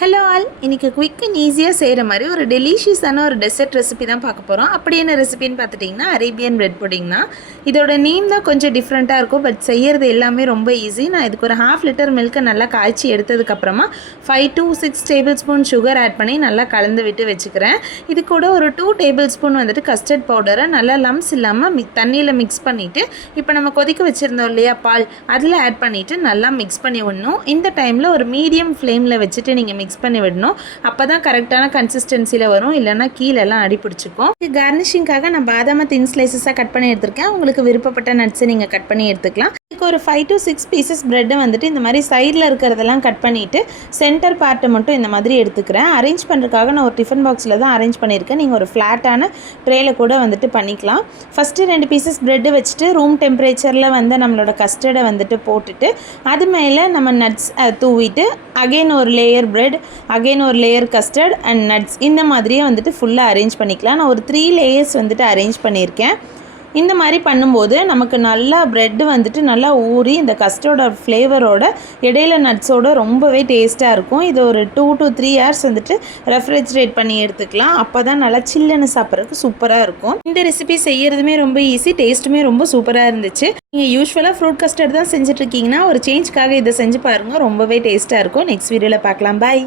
Hello all, இன்றைக்கி quick and ஈஸியாக செய்கிற மாதிரி ஒரு டெலிஷியஸான ஒரு டெசர்ட் ரெசிபி தான் பார்க்க போகிறோம். அப்படி என்ன ரெசிபின்னு பார்த்துட்டிங்கன்னா அரேபியன் பிரெட் புடிங் தான். இதோட நேம் தான் கொஞ்சம் டிஃப்ரெண்ட்டாக இருக்கும், பட் செய்கிறது எல்லாமே ரொம்ப ஈஸி. நான் இதுக்கு ஒரு 1/2 லிட்டர் மில்க்கை நல்லா காய்ச்சி எடுத்ததுக்கப்புறமா 5 to 6 tablespoon sugar add பண்ணி நல்லா கலந்து விட்டு வச்சுக்கிறேன். இது கூட ஒரு 2 டேபிள் ஸ்பூன் வந்துட்டு கஸ்டர்ட் பவுடரை நல்லா லம்ஸ் இல்லாமல் தண்ணியில் மிக்ஸ் பண்ணிவிட்டு, இப்போ நம்ம கொதிக்க வச்சுருந்தோம் இல்லையா பால், அதில் ஆட் பண்ணிவிட்டு நல்லா மிக்ஸ் பண்ணி விடணும். இந்த டைமில் ஒரு மீடியம் ஃப்ளேமில் வச்சுட்டு நீங்கள் மிக்ஸ் பண்ணி விடணும். அப்போ தான் கரெக்டான கன்சிஸ்டன்சியில் வரும், இல்லைனா கீழெல்லாம் அடி பிடிச்சிக்கும். கார்னிஷிங்காக நான் பாதாமை தின் ஸ்லைசஸாக கட் பண்ணி எடுத்துருக்கேன். உங்களுக்கு விருப்பப்பட்ட நட்ஸை நீங்கள் கட் பண்ணி எடுத்துக்கலாம். இதுக்கு ஒரு 5 to 6 பீசஸ் ப்ரெட்டை வந்துட்டு இந்த மாதிரி சைடில் இருக்கிறதெல்லாம் கட் பண்ணிவிட்டு சென்டர் பார்ட்டை மட்டும் இந்த மாதிரி எடுத்துக்கிறேன். அரேஞ்ச் பண்ணுறதுக்காக நான் ஒரு டிஃபன் பாக்ஸில் தான் அரேஞ்ச் பண்ணியிருக்கேன். நீங்கள் ஒரு ஃப்ளாட்டான ட்ரேயில் கூட வந்துட்டு பண்ணிக்கலாம். ஃபஸ்ட்டு 2 பீசஸ் ப்ரெட்டு வச்சுட்டு ரூம் டெம்பரேச்சரில் வந்து நம்மளோட கஸ்டர்டை வந்துட்டு போட்டுட்டு அது மேலே நம்ம நட்ஸ் தூவிட்டு அகெயின் ஒரு லேயர் ப்ரெட், அகெயின் ஒரு லேயர் கஸ்டர்ட் அண்ட் நட்ஸ், இந்த மாதிரியே வந்துட்டு ஃபுல்லாக அரேஞ்ச் பண்ணிக்கலாம். நான் ஒரு 3 லேயர்ஸ் வந்துட்டு அரேஞ்ச் பண்ணியிருக்கேன். இந்த மாதிரி பண்ணும்போது நமக்கு நல்லா ப்ரெட்டு வந்துட்டு நல்லா ஊறி இந்த கஸ்டர்டோட ஃப்ளேவரோட இடையில நட்ஸோட ரொம்பவே டேஸ்ட்டாக இருக்கும். இது ஒரு 2 to 3 hours வந்துட்டு ரெஃப்ரிஜரேட் பண்ணி எடுத்துக்கலாம். அப்போ தான் நல்லா சில்லுன்னு சாப்பிட்றதுக்கு சூப்பராக இருக்கும். இந்த ரெசிபி செய்கிறதுமே ரொம்ப ஈஸி, டேஸ்ட்டுமே ரொம்ப சூப்பராக இருந்துச்சு. நீங்கள் யூஸ்வலாக ஃப்ரூட் கஸ்டர்ட் தான் செஞ்சுட்ருக்கீங்கன்னா ஒரு சேஞ்சுக்காக இதை செஞ்சு பாருங்கள், ரொம்பவே டேஸ்ட்டாக இருக்கும். நெக்ஸ்ட் வீடியோவில் பார்க்கலாம். பாய்.